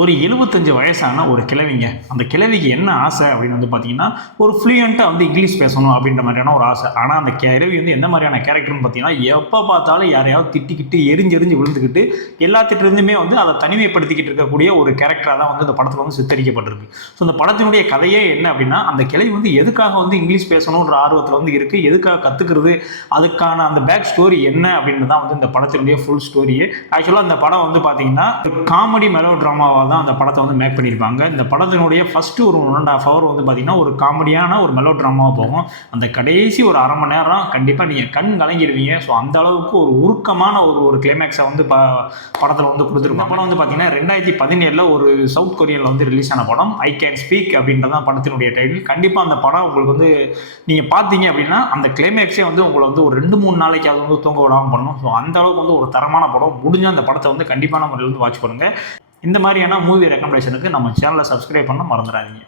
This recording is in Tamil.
ஒரு 75 வயசான ஒரு கிழவிங்க. அந்த கிழவிக்கு என்ன ஆசை அப்படின்னு வந்து பார்த்தீங்கன்னா, ஒரு ஃப்ளூயன்ட்டா வந்து இங்கிலீஷ் பேசணும் அப்படின்ற மாதிரியான ஒரு ஆசை. ஆனா அந்த கிழவி வந்து எந்த மாதிரியான கேரக்டர்ன்னு பார்த்தீங்கன்னா, எப்ப பார்த்தாலும் யாரையாவது திட்டிக்கிட்டு, எரிஞ்சு எரிஞ்சு விழுந்துக்கிட்டு, எல்லாத்துட்டிருந்துமே வந்து அத தனிமைப்படுத்திக்கிட்டு இருக்கக்கூடிய ஒரு கேரக்டரா தான் வந்து இந்த படத்துல வந்து சித்தரிக்கப்பட்டிருக்கு. ஸோ இந்த படத்தினுடைய கதையே என்ன அப்படின்னா, அந்த கிழவி வந்து எதுக்காக வந்து இங்கிலீஷ் பேசணுன்ற ஆர்வத்துல வந்து இருக்கு, எதுக்காக கத்துக்கிறது, அதுக்கான அந்த பேக் ஸ்டோரி என்ன அப்படின்னு தான் வந்து இந்த படத்தினுடைய ஃபுல் ஸ்டோரியே. ஆக்சுவலா இந்த படம் வந்து பார்த்தீங்கன்னா, காமெடி மெலோ டிராமாவா தான் அந்த படத்தை வந்து மேக் பண்ணியிருப்பாங்க. இந்த படத்தினுடைய ஃபர்ஸ்ட் ஒரு 1 1/2 ஹவர் வந்து பார்த்தீங்கன்னா, ஒரு காமெடியான ஒரு மெலோ டிராமாவா போகும். அந்த கடைசி ஒரு 1/2 மணி நேரம் கண்டிப்பாக நீங்கள் கண் கலங்கிடுவீங்க. ஸோ அந்த அளவுக்கு ஒரு உருக்கமான ஒரு கிளைமேக்ஸை வந்து படத்தில் வந்து கொடுத்துருப்பாங்க. படம் வந்து பார்த்தீங்கன்னா 2017 ஒரு சவுத் கொரியனில் வந்து ரிலீஸ் ஆன படம் ஐ கேன் ஸ்பீக் அப்படின்றதான் படத்தினுடைய டைட்டில். கண்டிப்பாக அந்த படம் உங்களுக்கு வந்து நீங்கள் பார்த்தீங்க அப்படின்னா அந்த கிளைமேக்ஸே வந்து உங்களை வந்து ஒரு 2-3 நாளைக்கு அது வந்து தூங்க விடாமல் பண்ணும். ஸோ அந்த அளவுக்கு வந்து ஒரு தரமான படம். முடிஞ்ச அந்த படத்தை வந்து கண்டிப்பான முறையில் வந்து வாட்ச் பண்ணுங்கள். இந்த மாதிரியான மூவி ரெக்கமெண்டேஷனுக்கு நம்ம சேனலை சப்ஸ்கிரைப் பண்ண மறந்துடாதீங்க.